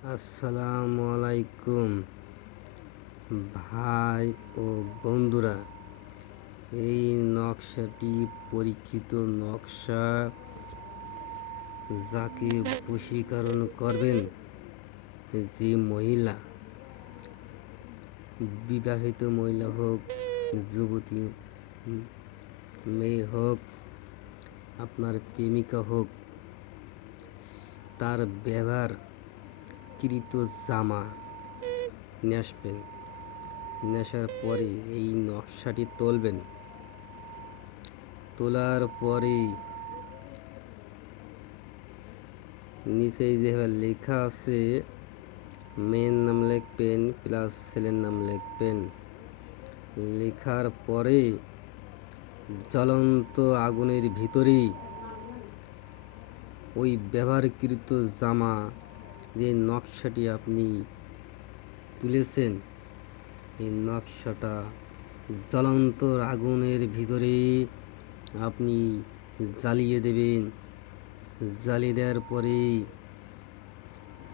আসসালামু আলাইকুম ভাই ও বন্ধুরা, এই নকশাটি পরীক্ষিত নকশা। যাকে বশীকরণ করবেন, যে মহিলা, বিবাহিত মহিলা হোক, যুবতী মেয়ে হোক, আপনার প্রেমিকা হোক, তার ব্যবহারকৃত জামা নেসবেন। নেশার পরে এই নকশাটি তুলবেন। তোলার পরে নিচে যেভাবে লেখা আছে, মেয়ের নাম লিখবেন প্লাস ছেলের নাম লিখবেন। লেখার পরে জ্বলন্ত আগুনের ভিতরে ওই ব্যবহারকৃত জামা, যে নকশাটি আপনি তুলেছেন, এই নকশাটা জ্বলন্ত আগুনের ভিতরে আপনি জ্বালিয়ে দেবেন। জ্বালিয়ে দেওয়ার পরে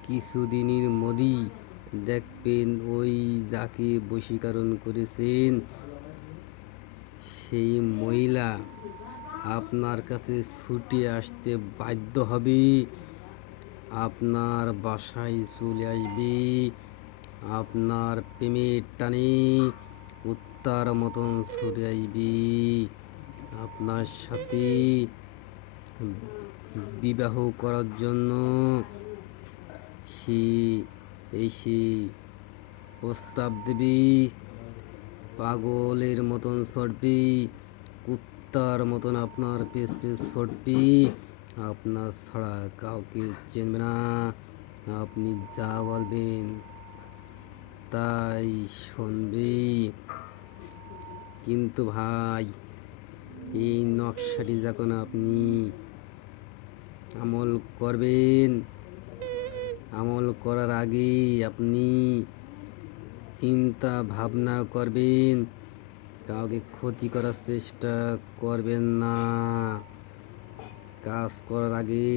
কিছুদিনের মধ্যেই দেখবেন ওই যাকে বশীকরণ করেছেন সেই মহিলা আপনার কাছে ছুটে আসতে বাধ্য হবে, আপনার বাসায় চলে আসবে, আপনার প্রেমের টানে কুত্তার মতন ছুটে আসবে, আপনার সাথে বিবাহ করার জন্য সে এসে প্রস্তাব দেবে, পাগলের মতন ছুটবে, কুত্তার মতন আপনার পেছ পেছ ছুটবে, আপনার ছাড়া কাউকে চিনবে না। আপনি যা বলবেন তাই শুনবে। কিন্তু ভাই, এই নকশাটি যখন আপনি আমল করবেন, আমল করার আগে আপনি চিন্তা ভাবনা করবেন, কাউকে ক্ষতি করার চেষ্টা করবেন না। কাজ করার আগে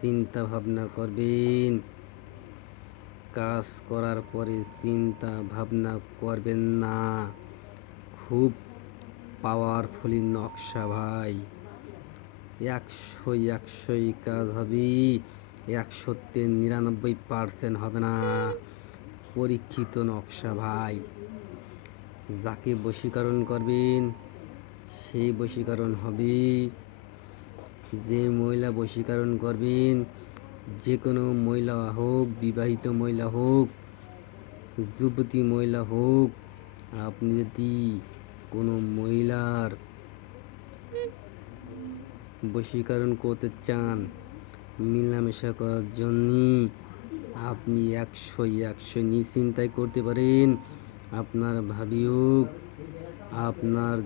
চিন্তা ভাবনা করবেন, কাজ করার পরে চিন্তা ভাবনা করবেন না। খুব পাওয়ারফুলি নকশা ভাই, 100-100 কাজ হবে, 100-তে 99% হবে না। পরীক্ষিত নকশা ভাই, যাকে বশীকরণ করবেন সেই বশীকরণ হবে। যে মহিলা বশীকরণ করবেন, যে কোনো মহিলা হোক, বিবাহিত মহিলা হোক, যুবতী মহিলা হোক, আপনি যদি কোনো মহিলার বশীকরণ করতে চান, মেলামেশা করার জন্য, আপনি 100-100 নিশ্চিন্তায় করতে পারেন। আপনার ভাবি হোক, আপনার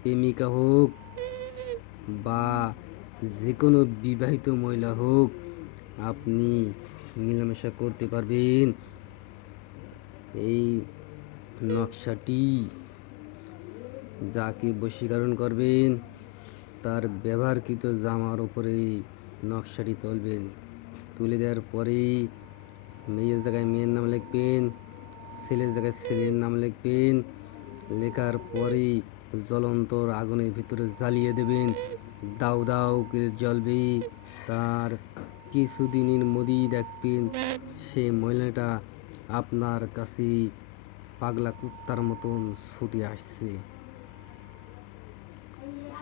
প্রেমিকা হোক, বা যে কোনো বিবাহিত মহিলা হোক, আপনি মেলামেশা করতে পারবেন। এই নকশাটি যাকে বশীকরণ করবেন তার ব্যবহারকৃত জামার উপরে নকশাটি তুলবেন। তুলে দেওয়ার পরে মেয়ের জায়গায় মেয়ের নাম লিখবেন, ছেলের জায়গায় ছেলের নাম লিখবেন। লেখার পরে জ্বলন্ত আগুনের ভিতরে জ্বালিয়ে দেবেন। দাউ দাউ করে জ্বলবে। তার কিছুদিনের মধ্যেই দেখবেন সেই মহিলাটা আপনার কাছে পাগলা কুত্তার মতন ছুটে আসছে।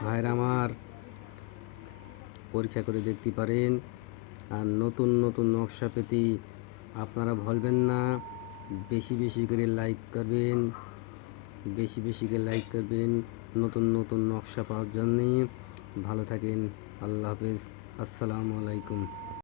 ভাইরা আমার, পরীক্ষা করে দেখতে পারেন। আর নতুন নতুন নকশা পেতে আপনারা ভুলবেন না, বেশি বেশি করে লাইক করবেন, বেশি বেশি করে লাইক করবেন নতুন নতুন নকশা পাওয়ার জন্যে। ভালো থাকেন। আল্লাহ হাফেজ। আসসালামু আলাইকুম।